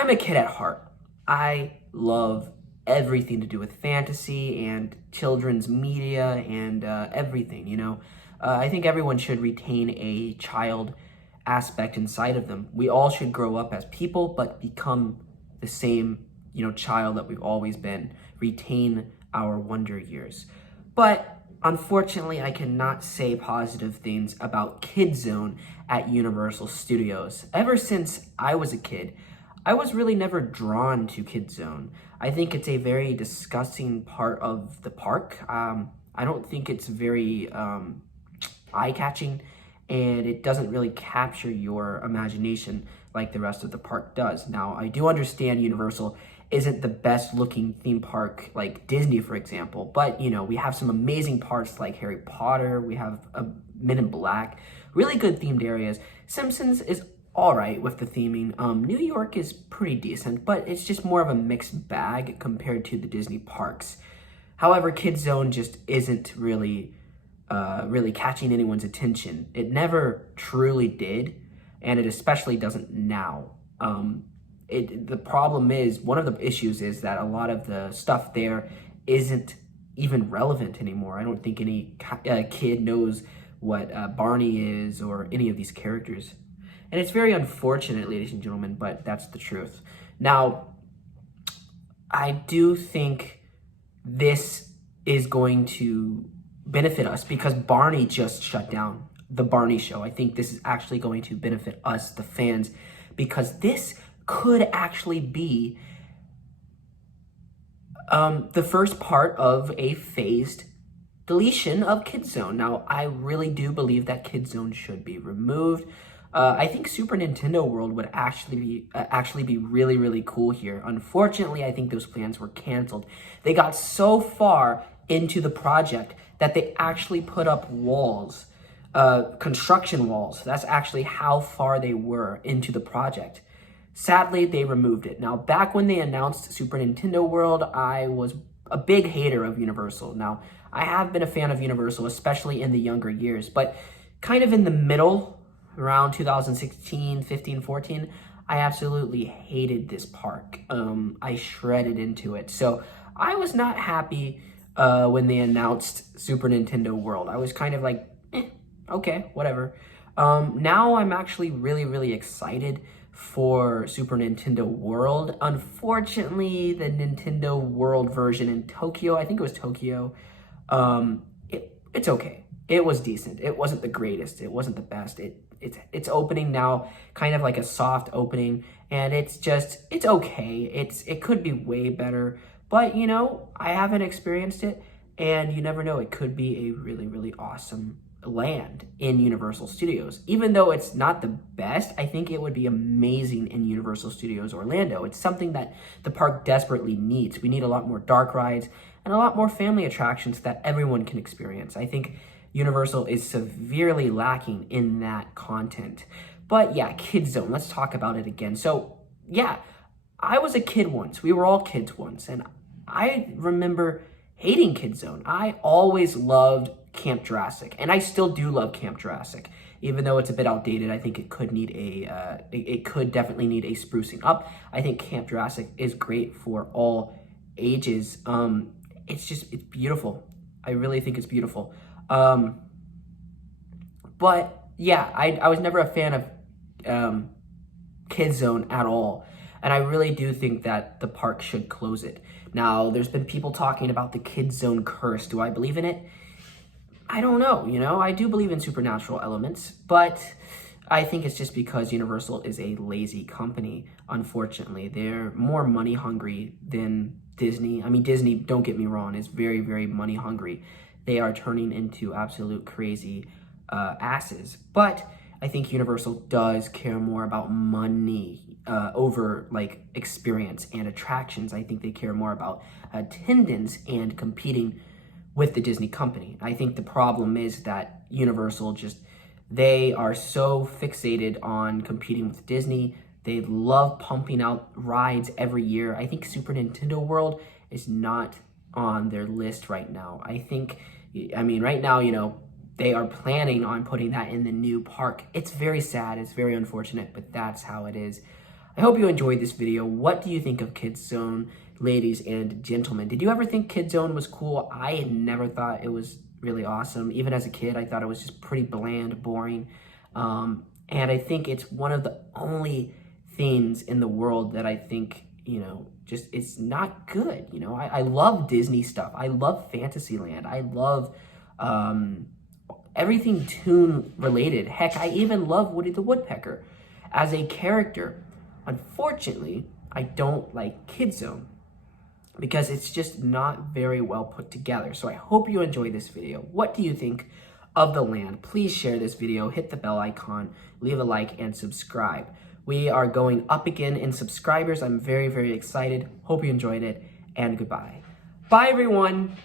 I'm a kid at heart. I love everything to do with fantasy and children's media and everything, I think everyone should retain a child aspect inside of them. We all should grow up as people, but become the same, child that we've always been. Retain our wonder years. But unfortunately, I cannot say positive things about Kidzone at Universal Studios. Ever since I was a kid, I was really never drawn to Kidzone. I think it's a very disgusting part of the park. I don't think it's very eye-catching, and it doesn't really capture your imagination like the rest of the park does. Now, I do understand Universal isn't the best looking theme park like Disney, for example, but we have some amazing parts like Harry Potter, we have Men in Black, really good themed areas. Simpsons is all right with the theming. New York is pretty decent, but it's just more of a mixed bag compared to the Disney parks. However, Kidzone just isn't really catching anyone's attention. It never truly did, and it especially doesn't now. The problem is, one of the issues is that a lot of the stuff there isn't even relevant anymore. I don't think any kid knows what Barney is or any of these characters. And it's very unfortunate, ladies and gentlemen, but that's the truth. Now, I do think this is going to benefit us because Barney just shut down the Barney show. I think this is actually going to benefit us, the fans, because this could actually be the first part of a phased deletion of Kidzone. Now, I really do believe that Kidzone should be removed. I think Super Nintendo World would actually be really, really cool here. Unfortunately, I think those plans were canceled. They got so far into the project that they actually put up walls, construction walls. That's actually how far they were into the project. Sadly, they removed it. Now, back when they announced Super Nintendo World, I was a big hater of Universal. Now, I have been a fan of Universal, especially in the younger years, but kind of in the middle, around 2016, 15, 14, I absolutely hated this park. I shredded into it. So I was not happy when they announced Super Nintendo World. I was kind of like, okay, whatever. Now I'm actually really, really excited for Super Nintendo World. Unfortunately, the Nintendo World version in Tokyo, I think it was Tokyo, it's okay. It was decent. It wasn't the greatest. It wasn't the best. It's opening now, kind of like a soft opening, and it's okay. It could be way better, but I haven't experienced it, and you never know. It could be a really, really awesome land in Universal Studios. Even though it's not the best, I think it would be amazing in Universal Studios Orlando. It's something that the park desperately needs. We need a lot more dark rides and a lot more family attractions that everyone can experience. I think Universal is severely lacking in that content. But yeah, Kidzone, let's talk about it again. So yeah, I was a kid once. We were all kids once, and I remember hating Kidzone. I always loved Camp Jurassic, and I still do love Camp Jurassic, even though it's a bit outdated. I think it could need it could definitely need a sprucing up. I think Camp Jurassic is great for all ages. It's beautiful. I really think it's beautiful. But yeah, I was never a fan of Kidzone at all, and I really do think that the park should close it. Now, there's been people talking about the Kidzone curse. Do I believe in it? I don't know, I do believe in supernatural elements, but I think it's just because Universal is a lazy company, unfortunately. They're more money hungry than Disney. I mean, Disney, don't get me wrong, is very, very money hungry. They are turning into absolute crazy asses. But I think Universal does care more about money over like experience and attractions. I think they care more about attendance and competing with the Disney company. I think the problem is that Universal they are so fixated on competing with Disney. They love pumping out rides every year. I think Super Nintendo World is not on their list right now. Right now, they are planning on putting that in the new park. It's very sad. It's very unfortunate, but that's how it is. I hope you enjoyed this video. What do you think of Kidzone, ladies and gentlemen? Did you ever think Kidzone was cool? I had never thought it was really awesome. Even as a kid, I thought it was just pretty bland, boring. And I think it's one of the only things in the world that I think, just it's not good. I love Disney stuff. I love Fantasyland. I love everything Toon related. Heck, I even love Woody the Woodpecker as a character. Unfortunately, I don't like Kidzone because it's just not very well put together. So I hope you enjoyed this video. What do you think of the land? Please share this video, hit the bell icon, leave a like, and subscribe. We are going up again in subscribers. I'm very, very excited. Hope you enjoyed it, and goodbye. Bye, everyone.